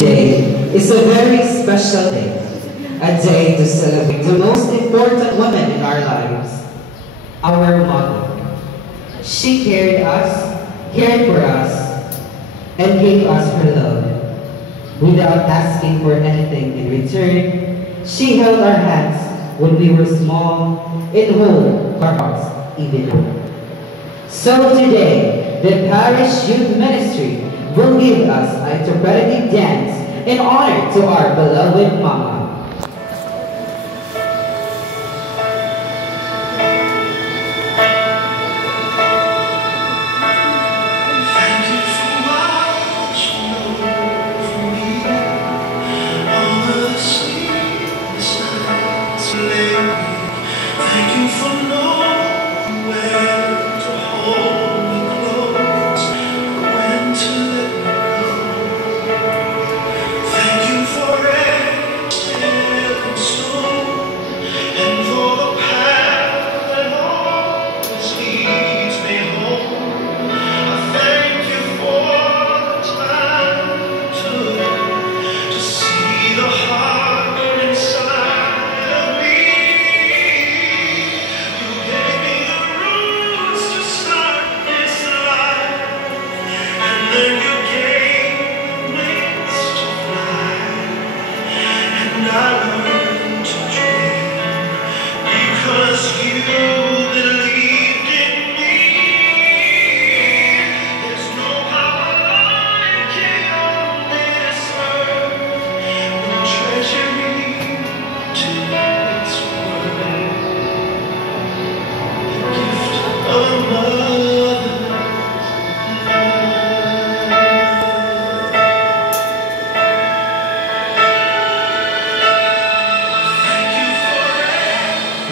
Today is a very special day, a day to celebrate the most important woman in our lives, our mother. She cared for us, and gave us her love. Without asking for anything in return, she held our hands when we were small and held our hearts even more. So today, the Parish Youth Ministry will give us a interpretive dance in honor to our beloved Mama.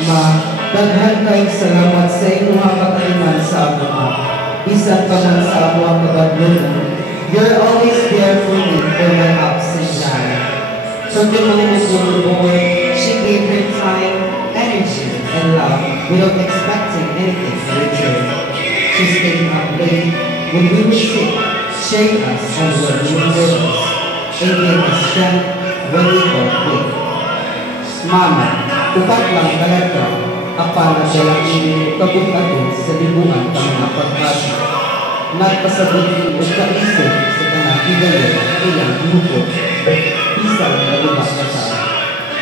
Ma, daghan kayong salamat sa inyong pagkaliman sa ako, Ma. Bisan pa man sa ako ang kabaglunan, you're always there for me for my ups and downs. From the moment we were born, she gave her time, energy, and love without expecting anything in return. She stayed up late when we were sick, shared us on what we were with us, and gave us strength when we felt weak. Mama, upat lang talaga ang panagalang inyong kabut-abot sa libungan ng mga pagkasi. Nagpasabot o kaisip sa kanang higayon ilang grupo, isang nalubak na sa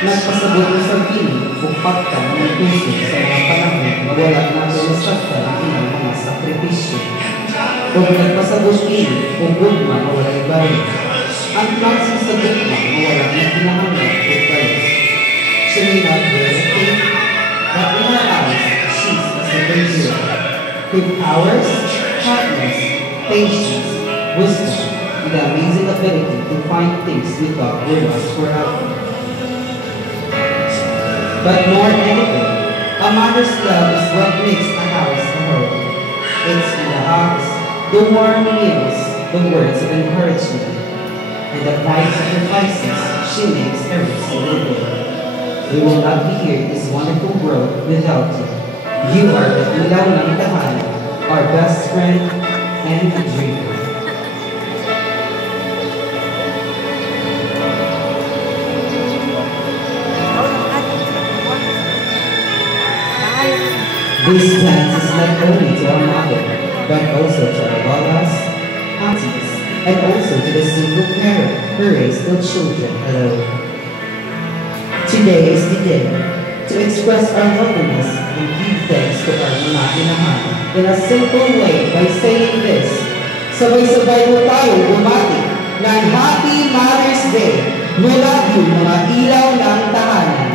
nagpasabot o sabihin o pagka ng puso sa mga panahon na wala na pinasakta ng ilang mga sakripisyo. O nagpasabot din o gugma na wala ibahin. Ang klaseng sa gugma na wala na pinahanglan o bayas. She may not wear a cape, but in her eyes, she's a superhero. With powers, kindness, patience, wisdom, and the amazing ability to find things we thought were lost forever. But more than anything, a mother's love is what makes a house a home. It's in the house, the warm meals, the words of encouragement, and the quiet sacrifices she makes every single day. We will not be here in this wonderful world without you. You are the ilaw ng tahanan, our best friend and dreamer. This dance is not only to our mother, but also to our lolas, aunties, and also to the single parent who raised their children alone. Today is the day to express our humbleness and give thanks to our mga inahan in a simple way by saying this. Sabay-sabay po tayo bumati ng Happy Mother's Day. We love you, mga ilaw ng tahanan.